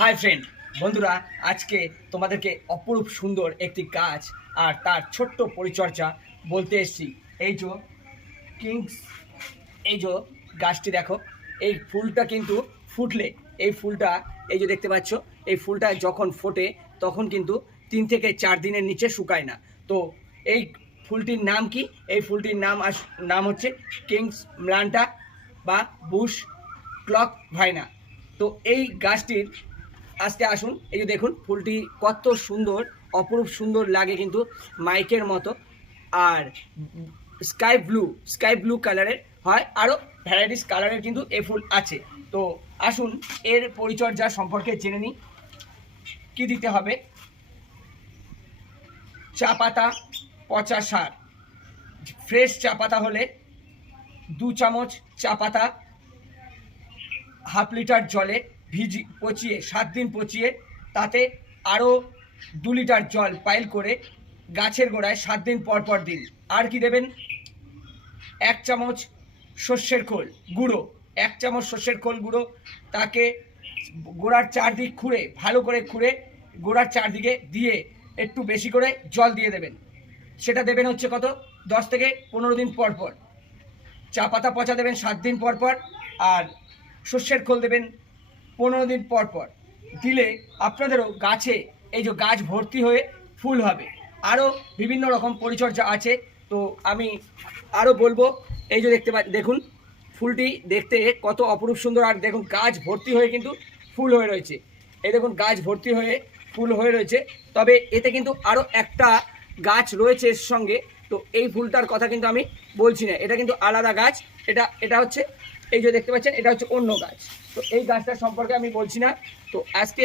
Hi friend, বন্ধুরা, আজকে তোমাদেরকে অপরূপ সুন্দর একটি গাছ আর তার ছোট্ট পরিচর্যা বলতে এসেছি। এই যে কিংস, এই যে গাছটি দেখো, এই ফুলটা কিন্তু ফুটলে, এই ফুলটা এই যে দেখতে পাচ্ছ, এই ফুলটা যখন ফোটে তখন কিন্তু 3 থেকে 4 দিনের নিচে শুকায় না। তো এই ফুলটির নাম কি? এই ফুলটির নাম হচ্ছে কিংস ম্লান্টা বা বুশ ক্লক ভাইনা। তো এই গাছটির আজকে আসুন, এই যে দেখুন ফুলটি কত সুন্দর, অপরূপ সুন্দর লাগে কিন্তু মাইকের মতো। আর স্কাই ব্লু কালারের হয়, আরও ভ্যারাইটিস কালারের কিন্তু এই ফুল আছে। তো আসুন এর পরিচর্যা সম্পর্কে জেনে নিই। কী দিতে হবে? চা পাতা, পচা সার। ফ্রেশ চা পাতা হলে 2 চামচ চা পাতা হাফ লিটার জলে পচিয়ে 7 দিন পচিয়ে, তাতে আরও 2 লিটার জল পাইল করে গাছের গোড়ায় 7 দিন পর পর দিন। আর কি দেবেন? 1 চামচ সর্ষের খোল গুঁড়ো, 1 চামচ সর্ষের খোল গুঁড়ো, তাকে গোড়ার চারদিক খুঁড়ে, ভালো করে খুঁড়ে গোড়ার চারদিকে দিয়ে একটু বেশি করে জল দিয়ে দেবেন। সেটা দেবেন হচ্ছে কত? 10 থেকে 15 দিন পর পর। চা পাতা পচা দেবেন 7 দিন পর পর, আর সর্ষের খোল দেবেন 15 দিন পর পর। দিলে আপনাদেরও গাছে, এই যে গাছ ভর্তি হয়ে ফুল হবে। আরও বিভিন্ন রকম পরিচর্যা আছে, তো আমি আরও বলবো। এই যে দেখুন ফুলটি দেখতে কত অপরূপ সুন্দর, আর দেখুন গাছ ভর্তি হয়ে কিন্তু ফুল হয়ে রয়েছে। এই দেখুন গাছ ভর্তি হয়ে ফুল হয়ে রয়েছে। তবে এতে কিন্তু আরও একটা গাছ রয়েছে এর সঙ্গে, তো এই ফুলটার কথা কিন্তু আমি বলছি না, এটা কিন্তু আলাদা গাছ। এটা হচ্ছে, এই যে দেখতে পাচ্ছেন, এটা হচ্ছে অন্য গাছ। তো এই গাছটার সম্পর্কে আমি বলছি না। তো আজকে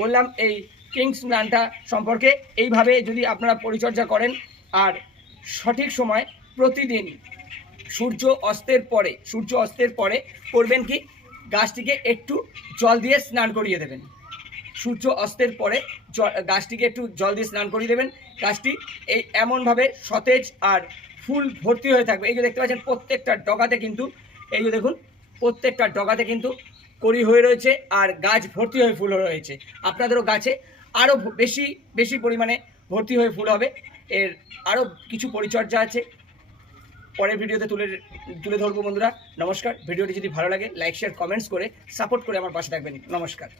বললাম এই কিংস প্ল্যান্টটা সম্পর্কে। এইভাবে যদি আপনারা পরিচর্যা করেন আর সঠিক সময় প্রতিদিন সূর্য অস্তের পরে করবেন কি, গাছটিকে একটু জল দিয়ে স্নান করিয়ে দেবেন। সূর্য অস্তের পরে গাছটিকে একটু জল দিয়ে স্নান করিয়ে দেবেন। গাছটি এই এমনভাবে সতেজ আর ফুল ভর্তি হয়ে থাকবে। এই যে দেখতে পাচ্ছেন প্রত্যেকটা ডগাতে কিন্তু, এই যে দেখুন প্রত্যেকটা ডগাতে কিন্তু কড়ি হয়ে রয়েছে আর গাছ ভর্তি হয়ে ফুল রয়েছে। আপনাদেরও গাছে আরও বেশি পরিমাণে ভর্তি হয়ে ফুল হবে। এর আরও কিছু পরিচর্যা আছে, পরের ভিডিওতে তুলে ধরবো। বন্ধুরা নমস্কার। ভিডিওটি যদি ভালো লাগে লাইক শেয়ার কমেন্টস করে সাপোর্ট করে আমার পাশে থাকবেন। নমস্কার।